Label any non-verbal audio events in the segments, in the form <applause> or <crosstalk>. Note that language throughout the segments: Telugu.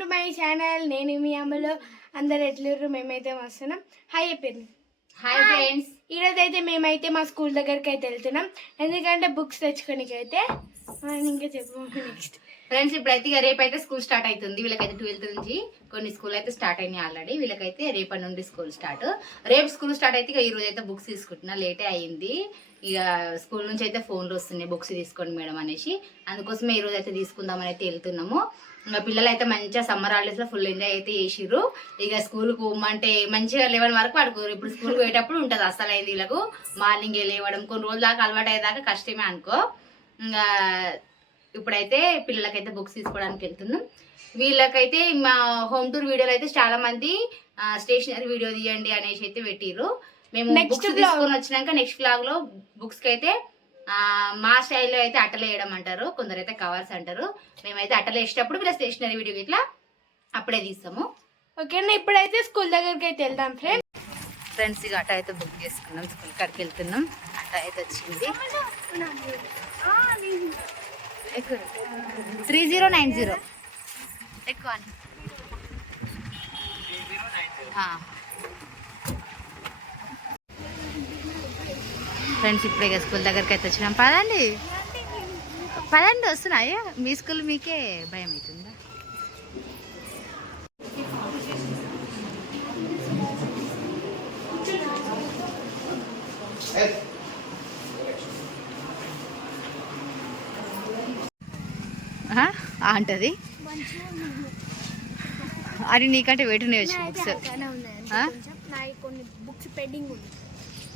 టు మై ఛానల్ నేను మీ అమ్మలో అందరు ఎట్లుర్రు? మేమైతే వస్తున్నాం హాయ్ అయిపోయింది హాయ్ ఫ్రెండ్స్ ఈరోజు అయితే మేమైతే మా స్కూల్ దగ్గరికి అయితే వెళ్తున్నాం. ఎందుకంటే బుక్స్ తెచ్చుకోనికి అయితే ఇంకా చెప్పు నెక్స్ట్ ఫ్రెండ్స్ ఇప్పుడైతే ఇక రేపు అయితే స్కూల్ స్టార్ట్ అవుతుంది వీళ్ళకైతే ట్వెల్త్ నుంచి కొన్ని స్కూల్ అయితే స్టార్ట్ అయినాయి ఆల్రెడీ వీళ్ళకైతే రేపటి నుండి స్కూల్ స్టార్ట్ రేపు స్కూల్ స్టార్ట్ అయితే ఇక ఈ రోజు అయితే బుక్స్ తీసుకుంటున్నా. లేటే అయ్యింది ఇక స్కూల్ నుంచి అయితే ఫోన్లు వస్తున్నాయి బుక్స్ తీసుకోండి మేడం అనేసి. అందుకోసమే ఈ అయితే తీసుకుందామని అయితే వెళ్తున్నాము. ఇంకా పిల్లలు అయితే మంచిగా సమ్మర్ హాలిడేస్లో ఫుల్ ఎంజాయ్ అయితే చేసిర్రు. ఇక స్కూల్కి పోమంటే మంచిగా లెవెన్ వరకు పడుకోరు. ఇప్పుడు స్కూల్కి పోయేటప్పుడు ఉంటుంది అసలు అయింది వీళ్ళకు. మార్నింగ్ లేవడం కొన్ని రోజుల దాకా అలవాటు అయ్యేదాకా కష్టమే అనుకో. ఇంకా ఇప్పుడైతే పిల్లలకైతే బుక్స్ తీసుకోవడానికి వెళ్తున్నాం. వీళ్ళకైతే మా హోమ్ టూర్ వీడియోలు అయితే చాలామంది స్టేషనరీ వీడియో తీయండి అనేసి అయితే పెట్టిర్రు. మేము బుక్స్ vlog. తీసుకొని వచ్చినాక నెక్స్ట్ బ్లాగ్లో బుక్స్కి అయితే మా స్టైల్లో అయితే అట్టలు వేయడం అంటారు. కొందరు అయితే కవర్స్ అంటారు. మేమైతే అట్టలు వేసేటప్పుడు వీళ్ళ స్టేషనరీ వీడియో ఇట్లా అప్పుడే తీస్తాము. ఓకేనా ఇప్పుడైతే స్కూల్ దగ్గరికి అయితే వెళ్దాం ఫ్రెండ్ ఫ్రెండ్స్ ఇక అట్ట అయితే బుక్ చేసుకున్నాం. స్కూల్ కాడికి వెళ్తున్నాం. అట్ట అయితే వచ్చింది. Three zero nine zero. ఎక్కువ అని. ఆ. ఫ్రెండ్స్ ఇప్పుడే స్కూల్ దగ్గరికి అయితే వచ్చినాం. పదండి. పదండి వస్తున్నాయి? మీ స్కూల్ మీకే భయం అవుతుందా? అంటది అది నీకంటే వెయిట్ వచ్చు బుక్స్. ఆ? కొన్ని బుక్స్ పెండింగ్ ఉన్నాయి.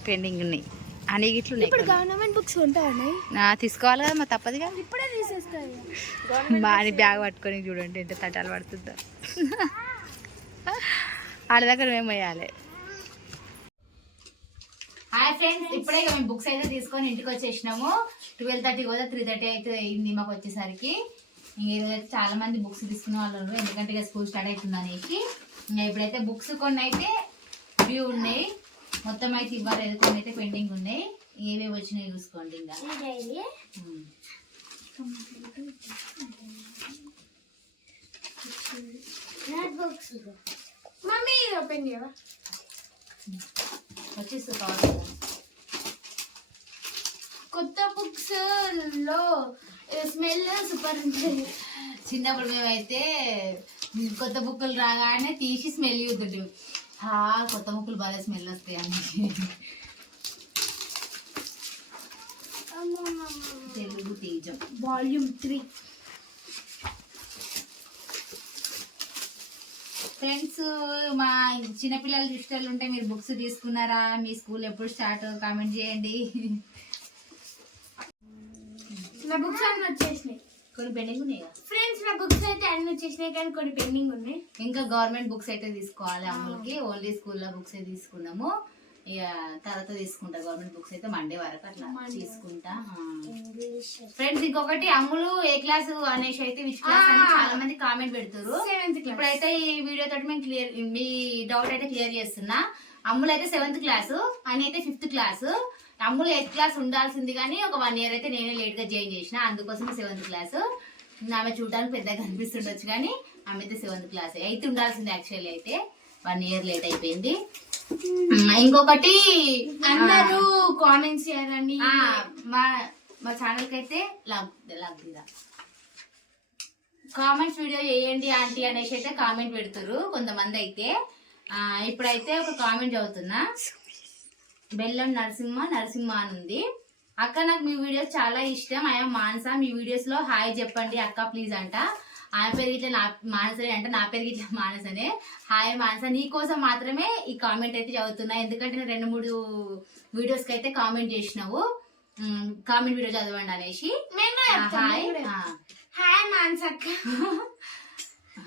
పెండింగ్ ఉన్నాయి. అని గిట్లు ఉన్నాయి ఇప్పుడు. గవర్నమెంట్ బుక్స్ ఉంటాయి తీసుకోవాలి కదా <laughs> మా తప్పదుగా ఇప్పుడే తీసేస్తాయి మా అని బ్యాగ్ పట్టుకొని చూడండి ఎంత తటాలు పడుతుందో. <laughs> ఆడ దగ్గర మేము వేయాలి హాయ్ ఫ్రెండ్స్ ఇప్పుడే మేము బుక్స్ అయితే తీసుకొని ఇంటికి వచ్చేసినాము. ట్వెల్వ్ థర్టీ కూడా త్రీ థర్టీ అయితే అయింది మాకు వచ్చేసరికి. ఇంక ఈరోజు అయితే చాలా మంది బుక్స్ తీసుకునే వాళ్ళు ఎందుకంటే ఇక స్కూల్ స్టార్ట్ అవుతుంది అనేసి. ఇంకా ఇప్పుడైతే బుక్స్ కొన్ని అయితే వ్యూ ఉన్నాయి. మొత్తం అయితే ఇవ్వలేదు కొన్ని అయితే పెండింగ్ ఉన్నాయి. ఏవేవి వచ్చినాయి చూసుకోండి ఇంకా. మమ్మీ ఓపెన్ చేయవా? వచ్చేసి కావాలి కొత్త బుక్స్లో స్మెల్ సూపర్ ఉంటుంది. చిన్నప్పుడు మేమైతే కొత్త బుక్కులు రాగానే తీసి స్మెల్ చూద్దుంటాం హా కొత్త బుక్కులు బాగా స్మెల్ వస్తాయి అని తెలుగు తేజం. Volume three. ఫ్రెండ్స్ మా చిన్నపిల్లల దృష్టిలో ఉంటే మీరు బుక్స్ తీసుకున్నారా? మీ స్కూల్ ఎప్పుడు స్టార్ట్? కామెంట్ చేయండి. నా బుక్స్ అన్ని వచ్చేసినాయి. కొన్ని పెండింగ్ ఉన్నాయి. ఫ్రెండ్స్ నా బుక్స్ అయితే అన్ని వచ్చేసినాయి కానీ కొన్ని పెండింగ్ ఉన్నాయి. ఇంకా గవర్నమెంట్ బుక్స్ అయితే తీసుకోవాలి అమ్ములకి. ఓన్లీ స్కూల్లో బుక్స్ అయితే తీసుకున్నాము. ఇక తర్వాత తీసుకుంటా. గవర్నమెంట్ బుక్స్ అయితే మండే వరకు అట్లా తీసుకుంటా. ఫ్రెండ్స్ ఇంకొకటి అమ్ములు ఏ క్లాస్ అనేసి అయితే విచ్ క్లాస్ అని చాలా మంది కామెంట్ పెడుతురు ఇప్పుడైతే ఈ వీడియో తోటి మేము క్లియర్ మీ డౌట్ అయితే క్లియర్ చేస్తున్నా. అమ్ములు అయితే సెవెంత్ క్లాస్ అని అయితే fifth class Ammulu eighth class ఉండాల్సింది కానీ ఒక వన్ ఇయర్ అయితే నేనే లేట్గా జాయిన్ చేసిన. అందుకోసం సెవెంత్ క్లాస్ ఆమె చూడడానికి పెద్దగా కనిపిస్తుండొచ్చు కానీ ఆమె అయితే సెవెంత్ క్లాస్ ఎయిత్ ఉండాల్సింది యాక్చువల్లీ అయితే. వన్ ఇయర్ లేట్ అయిపోయింది. ఆ, ఇంకొకటి అందరూ కామెంట్స్ చేయాలని మా మా ఛానల్కి అయితే లాగ్ లాగ్ కామెంట్స్ వీడియో చేయండి ఆంటీ అనేసి అయితే కామెంట్ పెడుతురు కొంతమంది అయితే ఇప్పుడైతే ఒక కామెంట్ చదువుతున్నా. బెల్లం నరసింహ నరసింహ అని ఉంది అక్క నాకు మీ వీడియోస్ చాలా ఇష్టం. ఆయా మానస. మీ వీడియోస్లో హాయ్ చెప్పండి అక్క ప్లీజ్ అంట. ఆమె పేరు ఇట్లా నా మానసనే అంటే. నా పేరు ఇట్లా మానసనే. హాయ్ మానస. నీ కోసం మాత్రమే ఈ కామెంట్ అయితే చదువుతున్నా. ఎందుకంటే నేను రెండు మూడు వీడియోస్కి అయితే కామెంట్ చేసినావు కామెంట్ వీడియో చదవండి అనేసి. హాయ్. హాయ్ మాన్సక్క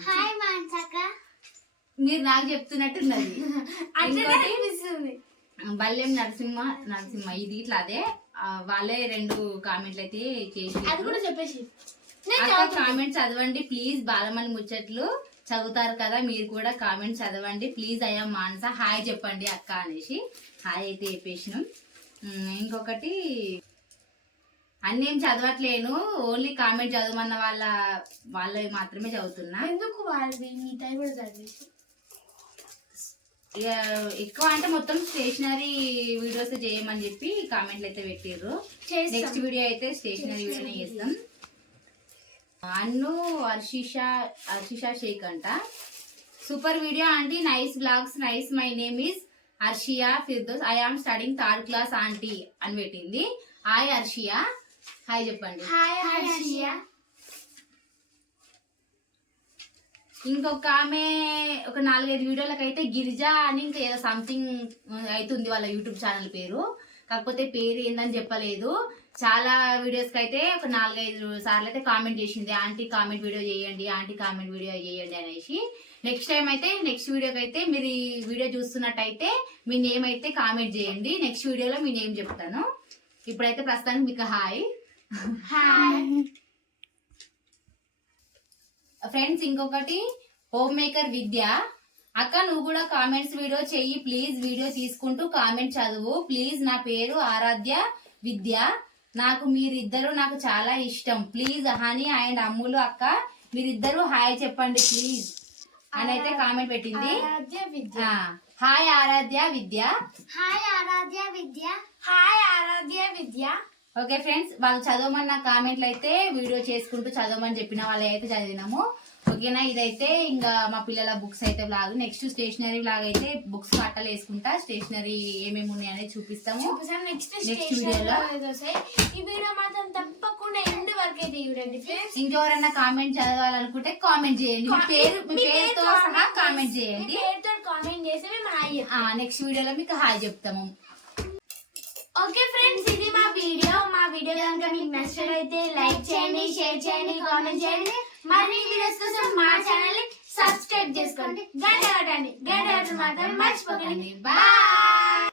హాయ్ మాన్సక్క మీరు నాకు చెప్తున్నట్టున్నది. <laughs> అట్లనే అనిపిస్తుంది. బల్లెం నరసింహ నరసింహ ఇది ఇట్లా అదే. వాళ్ళే రెండు కామెంట్లు అయితే చేసి అది కూడా చెప్పేసి. అక్క కామెంట్ చదవండి ప్లీజ్. బాలమల్లి ముచ్చట్లు చదువుతారు కదా మీరు కూడా కామెంట్ చదవండి. ప్లీజ్ అయ్యా మానస హాయ్ చెప్పండి అక్క అనేసి హాయ్ అయితే చెప్పేసినాం. ఇంకొకటి అన్ని చదవట్లేను ఓన్లీ కామెంట్ చదవమన్న వాళ్ళ వాళ్ళవి మాత్రమే చదువుతున్నా. ఎందుకు వాళ్ళవి మిగతాయి కూడా చదివేసి ఇక ఎక్కువ అంటే మొత్తం స్టేషనరీ వీడియోస్ చేయమని చెప్పి కామెంట్లు అయితే పెట్టిర్రు. చేస్తాం. నెక్స్ట్ వీడియో అయితే స్టేషనరీ వీడియోనే చేస్తాం. అన్ను హర్షిష హర్షిష షేక్ అంట. Super video aunty nice blogs nice my name is Harshiya Firdous. I am studying third class aunty అని పెట్టింది. హాయ్ హర్షియా. హాయ్ చెప్పండి. హాయ్ హర్షియా. ఇంకొక ఆమె ఒక నాలుగైదు వీడియోలకు అయితే గిరిజ అని ఇంకా ఏదో సంథింగ్ అవుతుంది వాళ్ళ యూట్యూబ్ ఛానల్ పేరు. కాకపోతే పేరు ఏందని చెప్పలేదు. చాలా వీడియోస్కి అయితే ఒక నాలుగైదు సార్లు అయితే కామెంట్ చేసింది. ఆంటీ కామెంట్ వీడియో చేయండి ఆంటీ కామెంట్ వీడియో చేయండి అనేసి. నెక్స్ట్ టైం అయితే నెక్స్ట్ వీడియోకి అయితే మీరు ఈ వీడియో చూస్తున్నట్టయితే మీ నేమ్ అయితే కామెంట్ చేయండి. నెక్స్ట్ వీడియోలో మీ నేమ్ చెప్తాను. ఇప్పుడైతే ప్రస్తుతానికి మీకు హాయ్. హాయ్. ఫ్రెండ్స్ ఇంకొకటి హోమ్ మేకర్ విద్య. అక్క నువ్వు కూడా కామెంట్స్ వీడియో చెయ్యి ప్లీజ్. వీడియో తీసుకుంటూ కామెంట్ చదువు. ప్లీజ్ నా పేరు ఆరాధ్య విద్య. నాకు మీరిద్దరు నాకు చాలా ఇష్టం. ప్లీజ్ హనీ అండ్ అమ్ములు అక్క మీరిద్దరు హాయ్ చెప్పండి ప్లీజ్. అని అయితే కామెంట్ పెట్టింది. Hi Aaradhya Vidya. Hi Aaradhya Vidya. Hi Aaradhya Vidya. Okay friends వాళ్ళు చదవమన్న కామెంట్లు అయితే వీడియో చేసుకుంటూ చదవమని చెప్పిన వాళ్ళు అయితే చదివినాము. ఓకేనా? ఇదైతే ఇంకా మా పిల్లల బుక్స్ అయితే బ్లాగ్ నెక్స్ట్ స్టేషనరీ బ్లాగ్ అయితే బుక్స్ అట్టలు వేసుకుంటా స్టేషనరీ ఏమేమి ఉన్నాయి అనేది చూపిస్తాము. చూపిస్తాం నెక్స్ట్ Next స్టేషన్ video లో? ఈ వీడియో మాత్రం తప్పకుండా ఎండ్ వరకు అయితే చూడండి ఫ్రెండ్స్. ఇంకెవరైనా కామెంట్ చదవాలనుకుంటే కామెంట్ చేయండి. మీ పేరు మీ పేరుతో సహా కామెంట్ చేయండి. పేరుతో కామెంట్ చేసి మేము హాయ్ నెక్స్ట్ వీడియోలో మీకు హాయ్ చెప్తాము. ఓకే ఫ్రెండ్స్ ఇది మా వీడియో కనుక మీకు నచ్చినట్లయితే లైక్ చేయండి షేర్ చేయండి కామెంట్ చేయండి. మరిన్ని వీడియోస్ కోసం మా ఛానల్ని సబ్స్క్రైబ్ చేసుకోండి. గంట కొట్టండి. గంట కొట్టడం మాత్రం మర్చిపోకండి. బాయ్